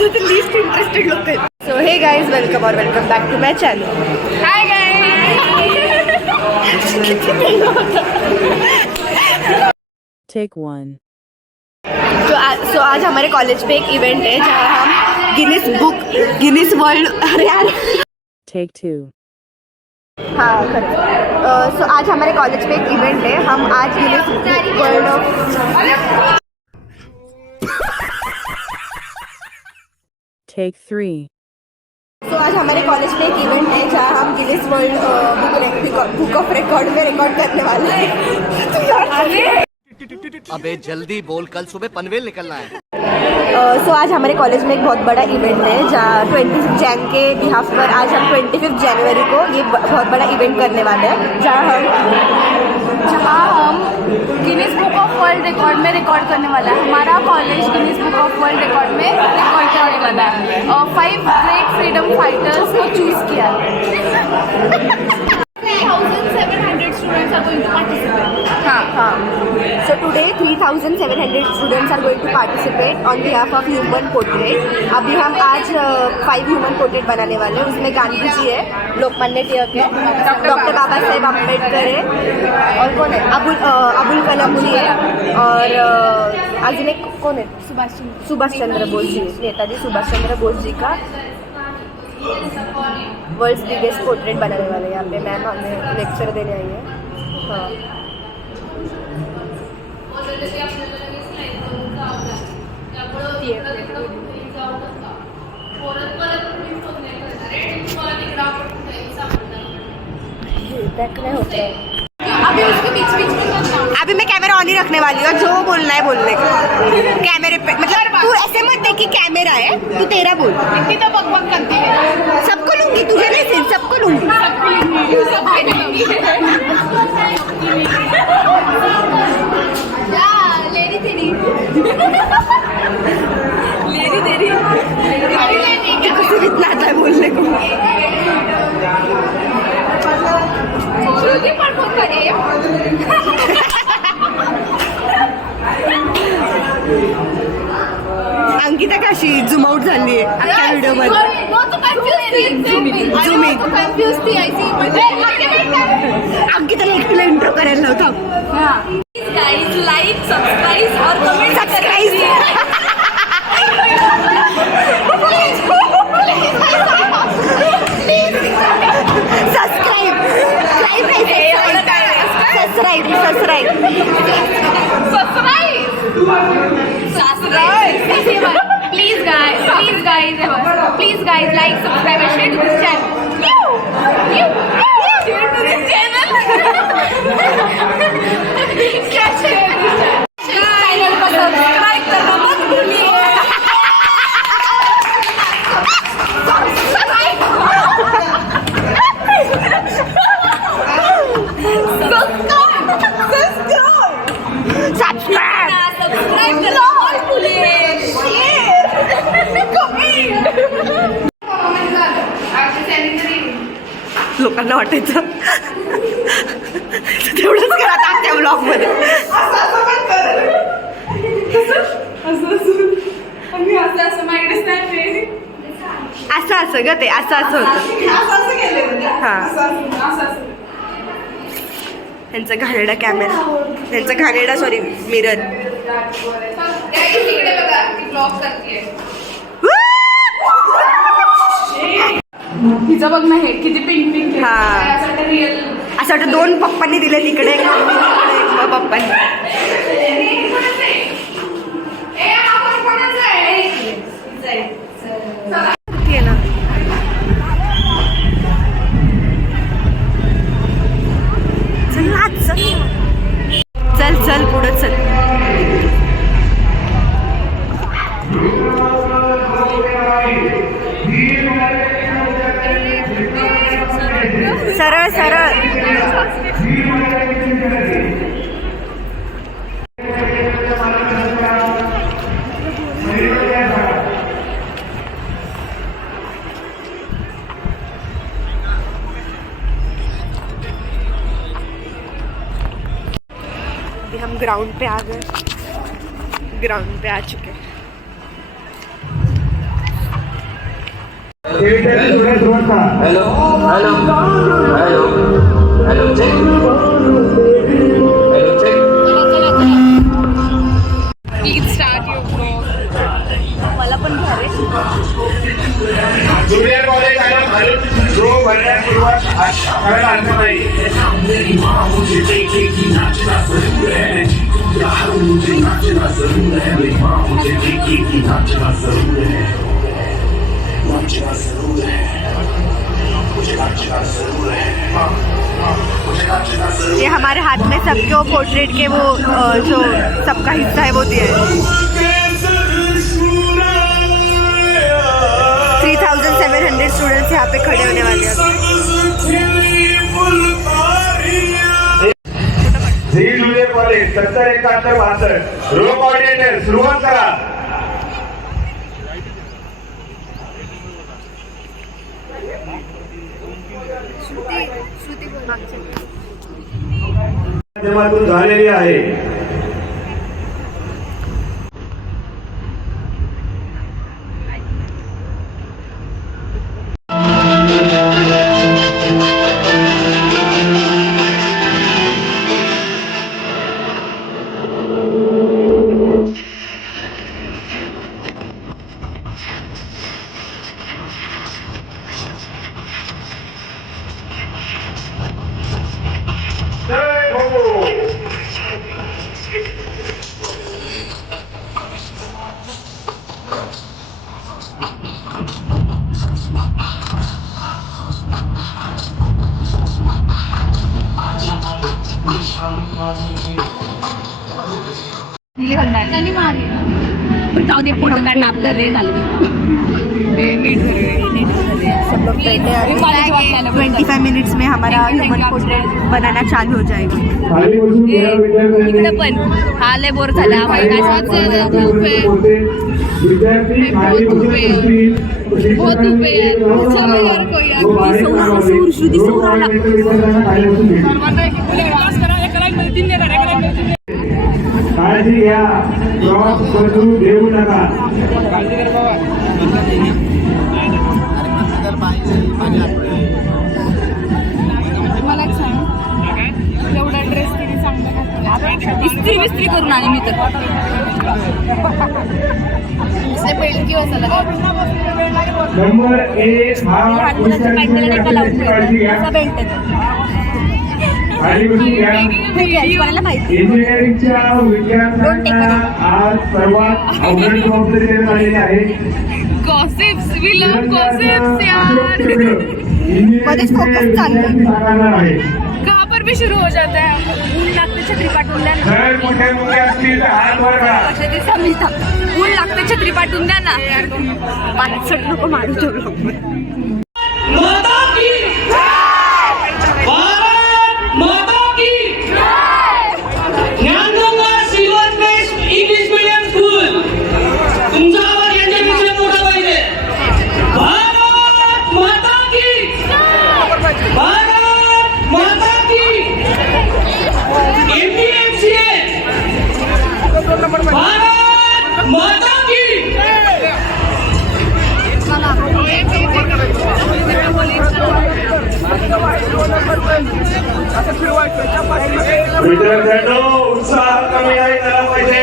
also the least interested local. So hey guys, welcome back to my channel. Hi guys. Take one. तो आज हमारे college पे एक event है जहाँ हम गिनीज वर्ल्ड अरे यार Take two. हाँ खरं सो आज हमारे कॉलेज पे एक इवेंट है. हम आज Guinness world of Take three. तो आज हमारे कॉलेज में एक इवेंट है जहाँ हम Guinness World Book of Record में रिकॉर्ड करने वाले हैं. अबे जल्दी बोल, कल सुबह पनवेल निकलना है. सो आज हमारे कॉलेज में एक बहुत बड़ा इवेंट है जहाँ 25 जैन के बिहाफ पर आज हम 25 जनवरी को ये बहुत बड़ा इवेंट करने वाले हैं जहाँ हम Guinness Book of World Record में रिकॉर्ड करने वाला है. हमारा college Guinness Book of World Record में रिकॉर्ड करने वाला है. 5 ग्रेट फ्रीडम फाइटर्स को चूज किया है. 3,700 students are going to participate. हाँ. So today 3,700 students are going to participate on behalf of human portrait. अभी हम आज 5 human portrait बनाने वाले हैं. उसमें गांधी जी है, लोकमान्य टिळक है, डॉक्टर बाबा साहेब आंबेडकर है और कौन है अबुल कलाम जी है और अजून एक कौन है सुभाष चंद्र बोस जी. नेताजी सुभाष चंद्र बोस जी का वर्ल्ड्स बिगेस्ट पोर्ट्रेट बनाने वाले हैं. यहाँ पे मैम हमें लेक्चर देने आई है. हाँ अभी मैं कैमरा ऑन ही रखने वाली हूँ और जो बोलना है बोलने का कैमरे पे. मतलब तू ऐसे मत देख कि कैमरा है, तू तेरा बोल. इतनी तो बकबक करती है. सबको लूंगी, तुझे नहीं सिर्फ सबको लूंगी. लेडी तेरी कुछ इतना आता है बोलने को. अंकिता काशी झूम आउट झाली आहे आजच्या व्हिडिओ मध्ये. अंकिताला एकटीला इंट्रो करायला नव्हता. लाईक सबस्क्राईब और comment subscribe Please guys, like, subscribe and share to this channel. Share to this channel. Channel को सब्सक्राइब करना मत भूलिए. सब्सक्राइब करना मत भूलिए. लोकांना वाटायचं तेवढंच करा टाकत्या ब्लॉग मध्ये. असं ग ते असं होतं. हा त्यांचा घाणेरडा कॅमेरा, त्यांचा घाणेरडा सॉरी मिरर. तिचं बघ ना हे किती पिंक पिंक. हा असं वाटतं 2 पप्पांनी दिले तिकडे, एक पप्पांनी. चल पुढं चल. सरळ सरळ. हम ग्राउंड पे आ गए, ग्राउंड पे आ चुके हैं. Hello hello hello hello check hello check मला पण घ्या रे. ज्युनियर कॉलेज आणि घालून ड्रो भरण्यास सुरुवात करायला हरकत नाही. ये हमारे हाथ में सबके पोर्ट्रेट के वो जो सबका हिस्सा है वो दिया है. 3,700 स्टूडेंट्स यहाँ पे खड़े होने वाले हैं. झी ज्युनियर कॉलेज 7071 रो कोऑर्डिनेटर सुरुवात करा. माध्यमातून झालेली आहे. जाऊ दे फोटो काढणं आपलं रे झालं. सब लोग बैठे हैं. 25 मिनट्स में हमारा ह्यूमन पोर्ट्रेट बनाना चालू हो जाएगा. इकडे पण हा लय बोर झाला आम्हाला. खूप आहे बहुत धूप आहे यार. चलो यार कोई यार श्रुती सौर आला. काळजी घ्या. क्रॉस बदलू देऊ नका. मला सांग एवढा ड्रेस किती चांगला इस्त्री करून आली मी तर. पहिले दिवस आला नंबर 1 हा काळजी घ्या. खाली बसून घ्या. इंजिनिअरिंगच्या विद्यार्थ्यांना आज सर्वात अवघड जबाबदारी देण्यात आलेली आहे. गॉसिप्स वी लव गॉसिप्स यार. मध्येच फोकस चाललं. कहाँ पर भी शुरू हो जाता है. ऊन लागते छत्री पाठवून द्या ना. जर मोठे मुले असतील तर हात वर करा. ऊन लागते छत्री पाठवून द्या ना. 65 नको मारू तो. विद्यार्थ्यांनो उत्साह कमी नाही झाला पाहिजे.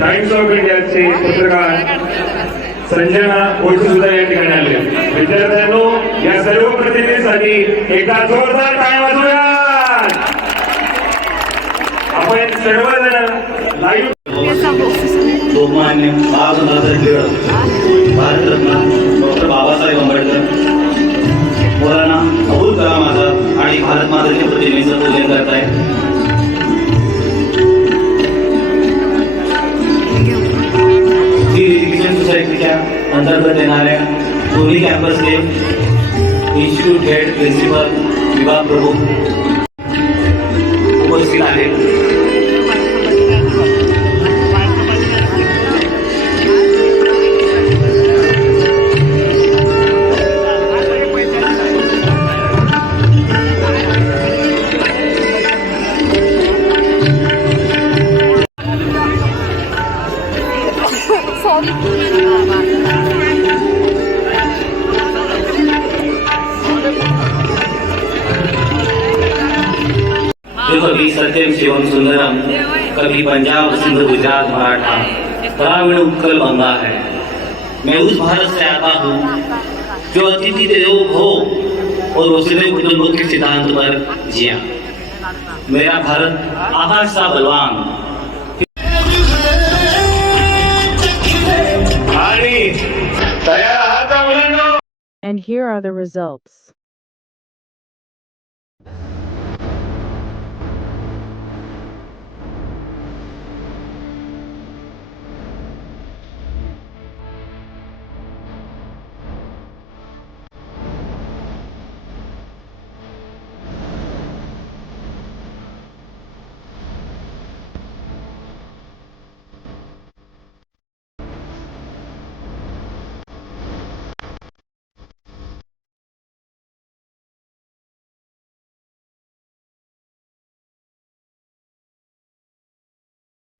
टाइम्स ऑफ इंडियाचे पत्रकार संजना ओळखी सुद्धा या ठिकाणी आले. विद्यार्थ्यांनो या सर्व प्रतिनिधींसाठी एकदा जोरदार टाळ्या वाजवूया. आपण सर्वजण लाईव्ह लोकमान्य बाळगंगाधर टिळक भारतरत्न डॉक्टर बाबासाहेब आंबेडकर मौलाना अबुल कलाम आझाद आणि भारत मातेचे प्रतिनिधित्व पूजन करत आहे. एज्युकेशन सोसायटीच्या अंतर्गत येणाऱ्या दोन्ही कॅम्पसचे इन्स्टिट्यूट हेड प्रिन्सिपल विभाग प्रमुख उपस्थित आहेत. जो कभी सत्यम शिवम सुंदरम, कभी पंजाब सिंध गुजरात मराठा, द्राविड़ उत्कल बंगा है। मैं उस भारत से आता हूँ जो अतिथि देवो भव और वसुधैव कुटुंबकम के सिद्धांत पर जिया। मेरा भारत आकाश सा बलवान। आणि तयार आहात का मुलांनो? And here are the results.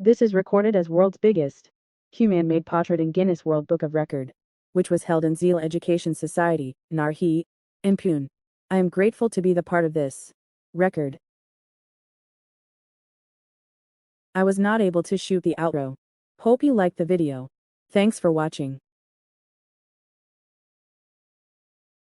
This is recorded as world's biggest human-made portrait in Guinness World Book of Record, which was held in Zeal Education Society, Narhi, in Pune. I am grateful to be the part of this record. I was not able to shoot the outro. Hope you liked the video. Thanks for watching.